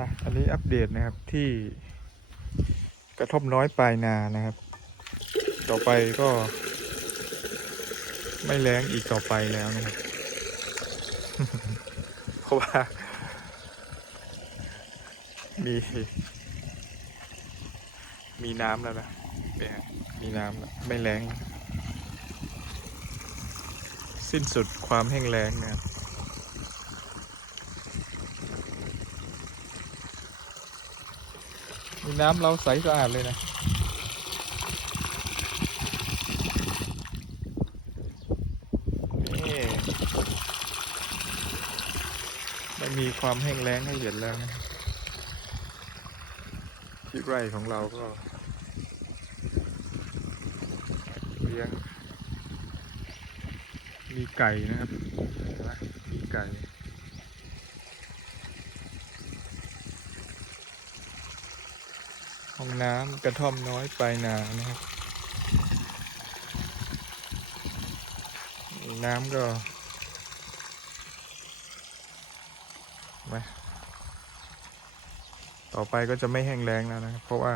นะอันนี้อัปเดตนะครับที่กระท่อมน้อยปลายนานะครับ ต่อไปก็ ไม่แรงอีกต่อไปแล้วนะครับเพราะว่า มี มีน้ำแล้วนะเนี่ยมีน้ำแล้วไม่แรงสิ้นสุดความแห้งแล้งนะครับ น้ำเราใสสะอาดเลยนะนี่ไม่มีความแห้งแล้งให้เห็นแล้วนะที่ไร่ของเราก็เลี้ยง มีไก่นะครับเห็นไหมมีไก่ ห้องน้ำกระท่อมน้อยปลายนานะครับ น้ำก็มาต่อไปก็จะไม่แห้งแล้งแล้วนะครับ เพราะว่า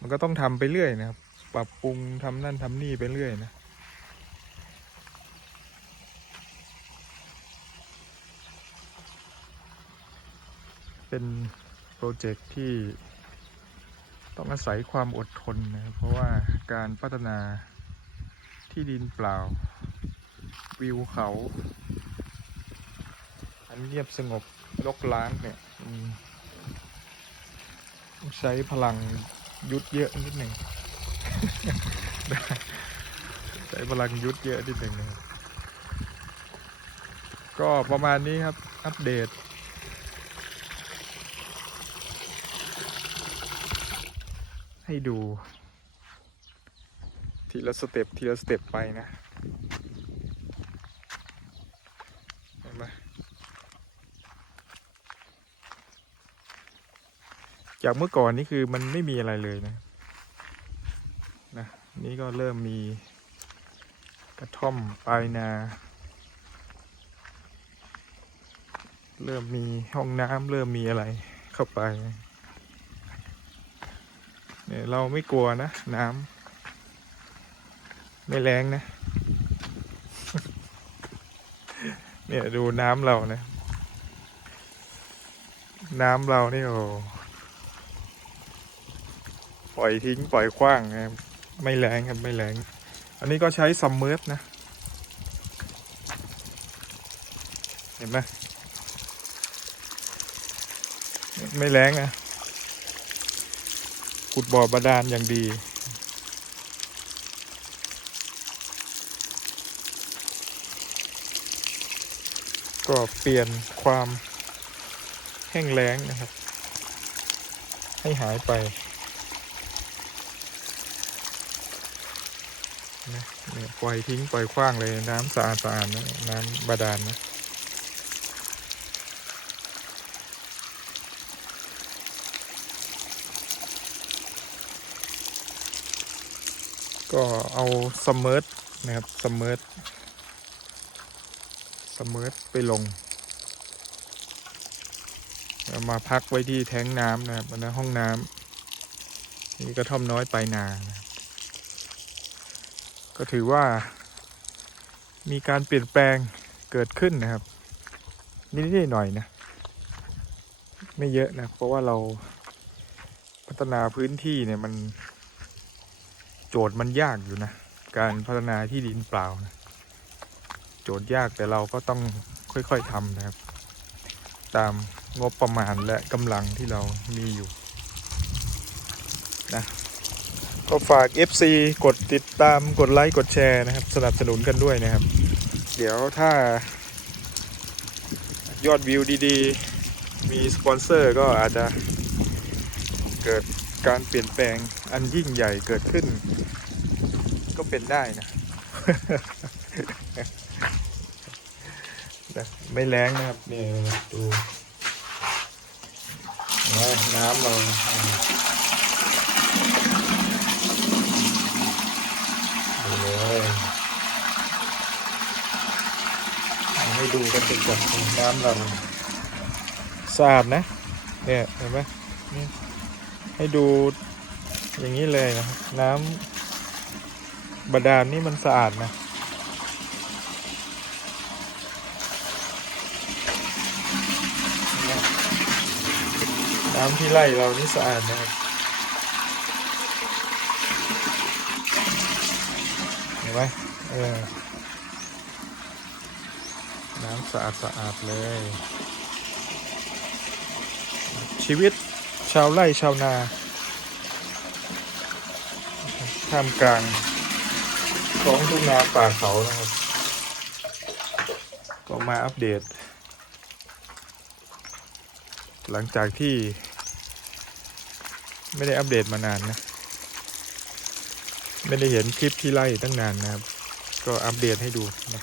มันก็ต้องทำไปเรื่อยนะครับ ปรับปรุงทำนั่นทำนี่ไปเรื่อยนะเป็นโปรเจกต์ที่ ต้องอาศัยความอดทนนะครับเพราะว่าการพัฒนาที่ดินเปล่า วิวเขา อันเงียบสงบรกล้างเนี่ยใช้พลังยุดเยอะนิดหนึ่งใช้พลังยุดเยอะนิดหนึ่งก็ประมาณนี้ครับ อัปเดต ให้ดู ทีละสเต็ปทีละสเต็ปไปนะเห็นไหมจากเมื่อก่อนนี่คือมันไม่มีอะไรเลยนะนะนี่ก็เริ่มมีกระท่อมปลายนา เริ่มมีห้องน้ำเริ่มมีอะไรเข้าไป เนี่ยเราไม่กลัวนะน้ำไม่แรงนะ เนี่ยดูน้ำเรานะน้ำเรานี่โอ้ปล่อยทิ้งปล่อยขว้างนะไม่แรงครับไม่แรง อันนี้ก็ใช้ซัมเมอร์นะ เห็นไหมไม่แรงนะ ขุดบ่อบาดาลอย่างดี ก็เปลี่ยนความแห้งแล้งนะครับ ให้หายไปนะเนี่ยปล่อยทิ้งปล่อยขว้างเลยน้ำสะอาดสะอาดนะน้ำบาดาลนะ ก็เอาสมเมอร์นะครับสมเมอร์สมเมอร์ไปลงมาพักไว้ที่แท้งน้ำนะครับอันนั้นห้องน้ำนี่กระท่อมน้อยไปลายนานะก็ถือว่า มีการเปลี่ยนแปลงเกิดขึ้นนะครับ นิดๆหน่อยนะ ไม่เยอะนะ เพราะว่าเราพัฒนาพื้นที่เนี่ยมัน จทย์มันยากอยู่นะ การพัฒนาที่ดินเปล่านะโจทย์ยากแต่เราก็ต้องค่อยๆทำนะครับ ตามงบประมาณและกำลังที่เรามีอยู่นะก็ฝาก FC กดติดตามกดไลค์กดแชร์นะครับ สนับสนุนกันด้วยนะครับ เดี๋ยวถ้ายอดวิวดีๆ มีสปอนเซอร์ก็อาจจะเกิด การเปลี่ยนแปลงอันยิ่งใหญ่เกิดขึ้น ก็เป็นได้นะไม่แรงนะครับเนี่ดูนะน้ำเราดูเลยให้ดูกันเป็นก่อนน้ำเราสะอาดนะ เนี่ยเห็นไหมนี่ ให้ดูอย่างนี้เลยนะครับน้ำบาดาลนี่มันสะอาดนะน้ำที่ไร่เรานี่สะอาดนะครับเห็นไหมเออน้ำสะอาดสะอาดเลย ชีวิต ชาวไร่ชาวนาท่ามกลางท้องทุ่งนาป่าเขานะครับ ก็มาอัปเดต หลังจากที่ ไม่ได้อัปเดตมานานนะ ไม่ได้เห็นคลิปที่ไล่ตั้งนานนะครับ ก็อัปเดตให้ดูนะ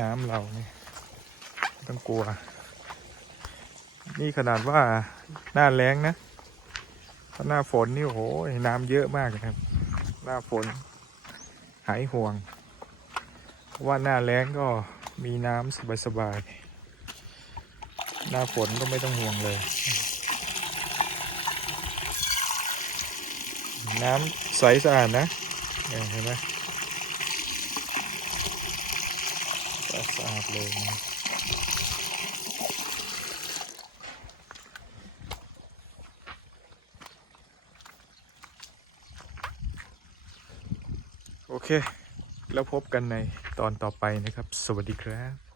น้ำเราเนี่ยต้องกลัว นี่ขนาดว่าหน้าแล้งนะถ้าหน้าฝนนี่โอ้โหน้ำเยอะมากนะครับ หน้าฝนหายห่วง เพราะว่าหน้าแล้งก็มีน้ำสบายๆ หน้าฝนก็ไม่ต้องห่วงเลย น้ำใสสะอาดนะเห็นไหม สะอาดเลยโอเค แล้วพบกันในตอนต่อไปนะครับ สวัสดีครับ